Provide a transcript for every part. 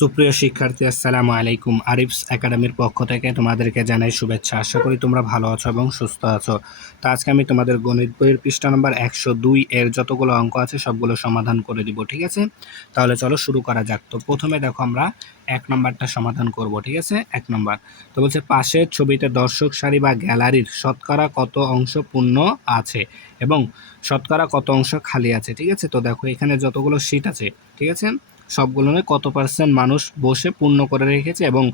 সুপ্রিয় শিক্ষার্থী, আসসালামু আলাইকুম। আরিফস একাডেমির পক্ষ থেকে তোমাদেরকে জানাই শুভেচ্ছা। আশা করি তোমরা ভালো আছো এবং সুস্থ আছো। তো আজকে আমি তোমাদের গণিত বইয়ের পৃষ্ঠা নম্বর 102 এর যতগুলো অঙ্ক আছে সবগুলো সমাধান করে দিব, ঠিক আছে? তাহলে চলো শুরু করা যাক। তো প্রথমে দেখো আমরা 1 নম্বরটা সমাধান করব, ঠিক আছে? 1 নম্বর তো বলছে পাশের ছবিতে দর্শক সারি বা গ্যালারির শতকরা কত অংশ পূর্ণ আছে এবং শতকরা কত অংশ খালি আছে, ঠিক আছে? তো দেখো এখানে যতগুলো শীট আছে, ঠিক আছে, সবগুলো কত পার্সেন্ট মানুষ বসে পূর্ণ করে রেখেছে এবং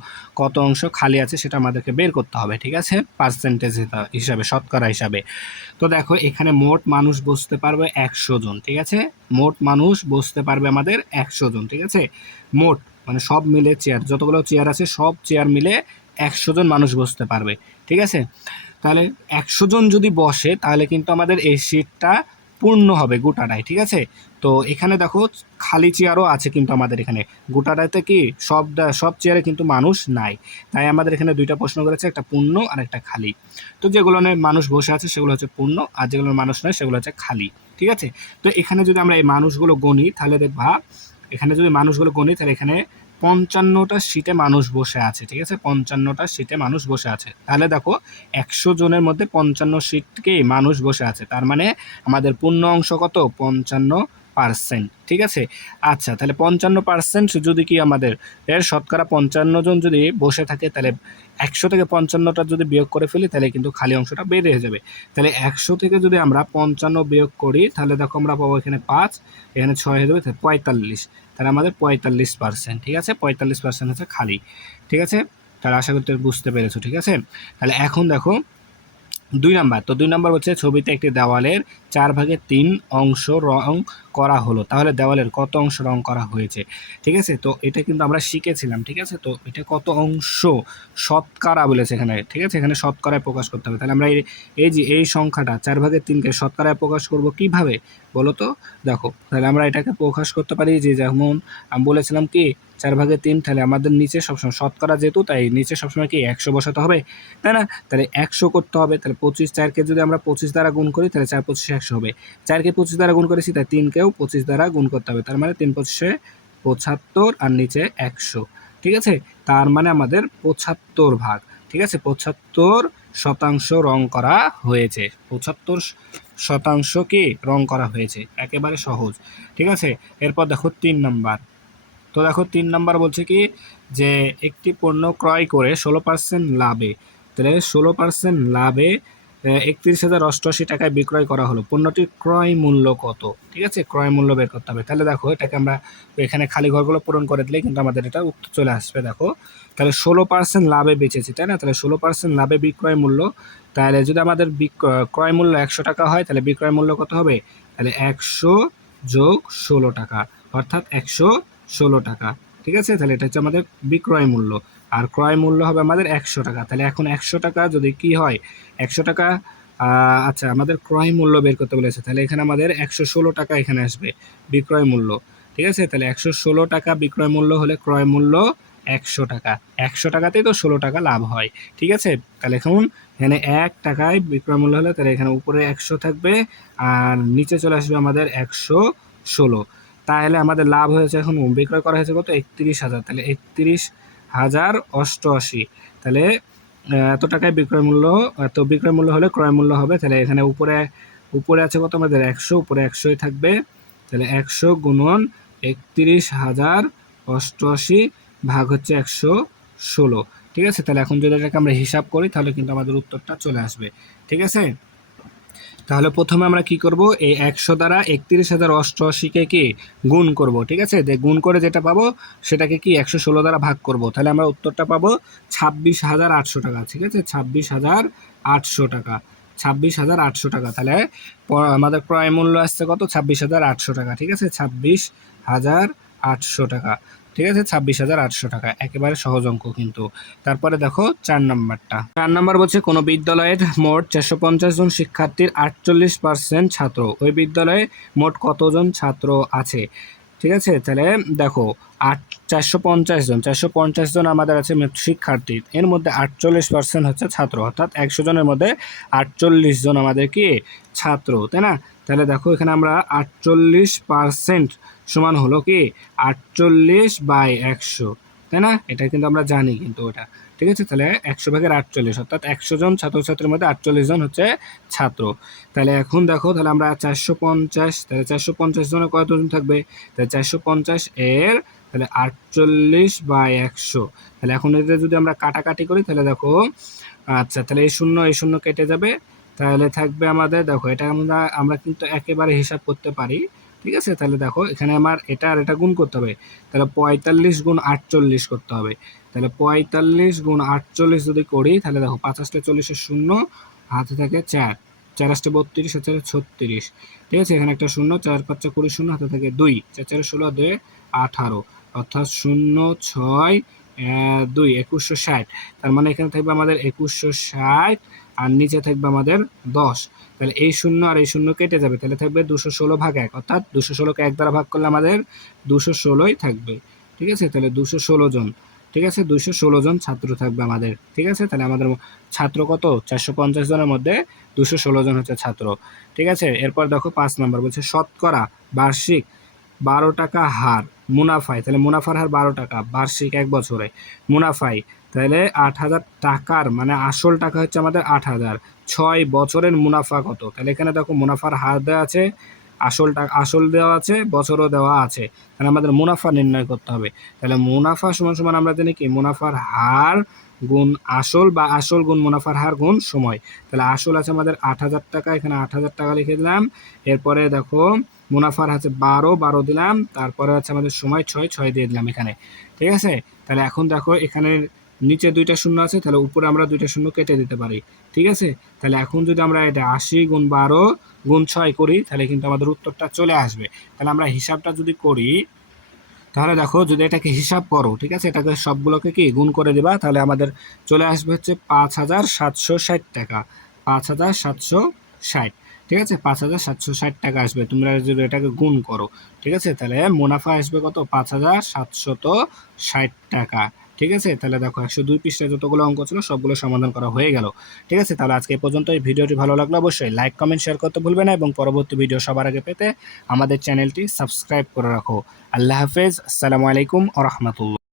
কত অংশ খালি আছে সেটা আমাদেরকে বের করতে হবে, ঠিক আছে, পার্সেন্টেজ হিসাবে, শতকরা হিসাবে। তো দেখো এখানে মোট মানুষ বসতে পারবে 100 জন, ঠিক আছে? মোট মানুষ বসতে পারবে আমাদের 100 জন, ঠিক আছে? মোট মানে সব মিলে চেয়ার, যতগুলো চেয়ার আছে সব চেয়ার মিলে 100 জন মানুষ বসতে পারবে, ঠিক আছে? তাহলে 100 জন যদি বসে তাহলে কিন্তু আমাদের এই সিটটা পূর্ণ হবে গোটাটাই, ঠিক আছে? তো এখানে দেখো খালি চেয়ারও আছে কিন্তু আমাদের এখানে গোটাটাতে কি সব চেয়ারে কিন্তু মানুষ নাই। তাই আমাদের এখানে দুইটা প্রশ্ন করেছে, একটা পূর্ণ আর একটা খালি। তো যেগুলো মানুষ বসে আছে সেগুলো হচ্ছে পূর্ণ, আর যেগুলো মানুষ নয় সেগুলো হচ্ছে খালি, ঠিক আছে? তো এখানে যদি আমরা এই মানুষগুলো গণি তাহলে দেখবা, এখানে যদি মানুষগুলো গণি তাহলে এখানে 55টা সিটে মানুষ বসে আছে, ঠিক আছে? 55টা সিটে মানুষ বসে আছে। তাহলে দেখো 100 জনের মধ্যে 55 সিটকেই মানুষ বসে আছে, তার মানে আমাদের পূর্ণ অংশ কত? 55%, ঠিক আছে? আচ্ছা, তাহলে 55% যদি কি আমাদের এর শতকরা 55 জন যদি বসে থাকে তাহলে 100 থেকে 55টা যদি বিয়োগ করে ফেলি তাহলে কিন্তু খালি অংশটা বেড়ে হয়ে যাবে। তাহলে 100 থেকে যদি আমরা 55 বিয়োগ করি তাহলে দেখো আমরা পাবো এখানে 5, এখানে 6 হয়ে যাবে, 45। তাহলে আমাদের 45%, ঠিক আছে? 45% হচ্ছে খালি, ঠিক আছে? তাহলে আশা করতে বুঝতে পেরেছো, ঠিক আছে? তাহলে এখন দেখো 2 নাম্বার। তো 2 নাম্বার হচ্ছে ছবিতে একটি দেওয়ালের 4/3 অংশ রং করা হলো, তাহলে দেওয়ালের কত অংশ রং করা হয়েছে, ঠিক আছে? তো এটা কিন্তু আমরা শিখেছিলাম, ঠিক আছে? তো এটা কত অংশ শতকরা বলেছে এখানে, ঠিক আছে? এখানে শতকরায় প্রকাশ করতে হবে। তাহলে আমরা এই যে এই সংখ্যাটা 4/3কে শতকরায় প্রকাশ করব কিভাবে বলো তো? দেখো তাহলে আমরা এটাকে প্রকাশ করতে পারি যে যেমন আমি বলেছিলাম কি 4/3, তাহলে আমাদের নিচে সবসময় শতকরা যেহেতু তাই নিচে সবসময় কি 100 বসাতে হবে, তাই না? তাহলে 100 করতে হবে। তাহলে 25, 4কে যদি আমরা 25 দ্বারা গুণ করি তাহলে 4 25 100 হবে। 4কে 25 দ্বারা গুণ করেছি তাই 3কেও 25 দ্বারা গুণ করতে হবে। তার মানে 3 25 75 আর নিচে 100, ঠিক আছে? তার মানে আমাদের 75 ভাগ, ঠিক আছে? 75% রং করা হয়েছে, 75% কি রং করা হয়েছে, একেবারে সহজ, ঠিক আছে? এরপর দেখো 3 নাম্বার। তো দেখো 3 নাম্বার বলছে কি যে একটি পণ্য ক্রয় করে 16% লাভে, তাহলে 16% লাভে 31,088 টাকায় বিক্রয় করা হলো, পণ্যটির ক্রয় মূল্য কত, ঠিক আছে? ক্রয় মূল্য বের করতে হবে। তাহলে দেখো এটাকে আমরা এখানে খালি ঘরগুলো পূরণ করে দিলেই কিন্তু আমাদের এটা উত্তর চলে আসবে। দেখো তাহলে 16% লাভে বেচেছি, তাই না? তাহলে 16% লাভে বিক্রয় মূল্য, তাহলে যদি আমাদের ক্রয় মূল্য 100 টাকা হয় তাহলে বিক্রয় মূল্য কত হবে? তাহলে 100 যোগ 16 টাকা, অর্থাৎ 116 টাকা, ঠিক আছে? তাহলে এটা হচ্ছে আমাদের বিক্রয় মূল্য, আর ক্রয় মূল্য হবে আমাদের 100 টাকা। তাহলে এখন 100 টাকা যদি কি হয়, 100 টাকা, আচ্ছা আমাদের ক্রয় মূল্য বের করতে বলেছে, তাহলে এখানে আমাদের 116 টাকা এখানে আসবে বিক্রয় মূল্য, ঠিক আছে? তাহলে 116 টাকা বিক্রয় মূল্য হলে ক্রয় মূল্য 100 টাকা, 100 টাকাতেই তো 16 টাকা লাভ হয়, ঠিক আছে? তাহলে এখন এখানে 1 টাকায় বিক্রয় মূল্য হলে তাহলে এখানে উপরে 100 থাকবে আর নিচে চলে আসবে আমাদের 116। তাহলে আমাদের লাভ হয়েছে, এখন বিক্রয় করা হয়েছে কত? 31,000, তাহলে 31,088, তাহলে এত টাকায় বিক্রয় মূল্য, এত বিক্রয় মূল্য হলে ক্রয় মূল্য হবে, তাহলে এখানে উপরে উপরে আছে কত আমাদের 100, উপরে 100ই থাকবে, তাহলে 100 গুণন 31,088 ভাগ হচ্ছে 116, ঠিক আছে? তাহলে এখন যদি এটাকে আমরা হিসাব করি তাহলে কিন্তু আমাদের উত্তরটা চলে আসবে, ঠিক আছে? তাহলে প্রথমে আমরা কি করব, এই 100 দ্বারা 31,088কে কি গুণ করব, ঠিক আছে? গুণ করে যেটা পাবো সেটাকে কি 116 দ্বারা ভাগ করব, তাহলে আমরা উত্তরটা পাবো 26,800 টাকা, ঠিক আছে? 26,800 টাকা, 26,800 টাকা। তাহলে আমাদের ক্রয় মূল্য আসছে কত? 26,800 টাকা, ঠিক আছে? 26,800 টাকা, ঠিক আছে? 26,800 টাকা, একেবারে সহজ অঙ্ক কিন্তু। তারপরে দেখো 4 নাম্বারটা। 4 নাম্বার বলছে কোনো বিদ্যালয়ের মোট 450 জন শিক্ষার্থীর 48% ছাত্র, ওই বিদ্যালয়ে মোট কতজন ছাত্র আছে? ঠিক আছে, তাহলে দেখো 450 জন আমাদের আছে শিক্ষার্থী, এর মধ্যে 48% হচ্ছে ছাত্র, অর্থাৎ 100 জনের মধ্যে 48 জন আমাদের কি ছাত্র, তাই না? তাহলে দেখো এখানে আমরা 48% সমান হলো কি 48/100, তাই না? এটা কিন্তু আমরা জানি কিন্তু ওটা, ঠিক আছে। তাহলে 100/48, অর্থাৎ 100 জন ছাত্রছাত্রীর মধ্যে 48 জন হচ্ছে ছাত্র। তাহলে এখন দেখো, তাহলে আমরা 450, তাহলে 450 জনে কতজন থাকবে? তাহলে 450 এর তাহলে 48/100, তাহলে এখন এটা যদি আমরা কাটাকাটি করি তাহলে দেখো, আচ্ছা তাহলে এই শূন্য কেটে যাবে, তাহলে থাকবে আমাদের, দেখো এটা আমরা কিন্তু একেবারে হিসাব করতে পারি, ঠিক আছে। তাহলে দেখো এখানে আমার এটা আর এটা গুণ করতে হবে, তাহলে 45 গুণ 48 করতে হবে, তাহলে 45 গুণ 48 যদি করি তাহলে দেখো 5 40 শূন্য, হাতে থাকে 4, 4 32, 4 36, ঠিক আছে। এখানে একটা শূন্য, 4 5 20 শূন্য, হাতে থাকে 2, 4 4 16, 2 18, অর্থাৎ 0 6 2 2160, তার মানে এখানে থাকবে আমাদের 2160 আর নিচে থাকবে আমাদের 10, তাহলে এই শূন্য আর এই শূন্য কেটে যাবে, তাহলে থাকবে 216/1, অর্থাৎ 216কে 1 দ্বারা ভাগ করলে আমাদের 216ই থাকবে, ঠিক আছে। তাহলে 216 জন, ঠিক আছে, 216 জন ছাত্র থাকবে আমাদের, ঠিক আছে। তাহলে আমাদের ছাত্র কত? 450 জনের মধ্যে 216 জন হচ্ছে ছাত্র, ঠিক আছে। এরপর দেখো 5 নম্বর বলছে শতকরা বার্ষিক 12 টাকা হার মুনাফায়, তাহলে মুনাফার হার 12 টাকা বার্ষিক 1 বছরে মুনাফায়, তাহলে 8,000 টাকার মানে আসল টাকা হচ্ছে আমাদের 8,000, 6 বছরের মুনাফা কত? তাহলে এখানে দেখো মুনাফার হার দেওয়া আছে, আসল দেওয়া আছে, বছরও দেওয়া আছে, তাহলে আমাদের মুনাফা নির্ণয় করতে হবে। তাহলে মুনাফা সমান সমান আমরা জানি কি মুনাফার হার গুণ আসল, বা আসল গুণ মুনাফার হার গুণ সময়। তাহলে আসল আছে আমাদের 8,000 টাকা, এখানে 8,000 টাকা লিখে দিলাম। এরপরে দেখো মুনাফার আছে 12 দিলাম, তারপরে হচ্ছে আমাদের সময় 6 দিয়ে দিলাম এখানে, ঠিক আছে। তাহলে এখন দেখো এখানে নিচে 2টা শূন্য আছে, তাহলে উপরে আমরা 2টা শূন্য কেটে দিতে পারি, ঠিক আছে। তাহলে এখন যদি আমরা এটা 80 গুণ 12 গুণ 6 করি তাহলে কিন্তু আমাদের উত্তরটা চলে আসবে। তাহলে আমরা হিসাবটা যদি করি তাহলে দেখো, যদি এটাকে হিসাব করো, ঠিক আছে, এটাকে সবগুলোকে কি গুণ করে দিবা, তাহলে আমাদের চলে আসবে হচ্ছে 5,760 টাকা, 5,760, ঠিক আছে, 5,760 টাকা আসবে তোমরা যদি এটাকে গুণ করো, ঠিক আছে। তাহলে মুনাফা আসবে কত? 5,760 টাকা, ঠিক আছে। তাহলে দেখো 102 পৃষ্ঠায় যতগুলো অঙ্ক ছিল সবগুলো সমাধান করা হয়ে গেল, ঠিক আছে। তাহলে আজকে এই পর্যন্ত। এই ভিডিওটি ভালো লাগলে অবশ্যই লাইক কমেন্ট শেয়ার করতে ভুলবে না, এবং পরবর্তী ভিডিও সবার আগে পেতে আমাদের চ্যানেলটি সাবস্ক্রাইব করে রাখো। আল্লাহ হাফেজ, আসসালামু আলাইকুম ওয়া রাহমাতুল্লাহ।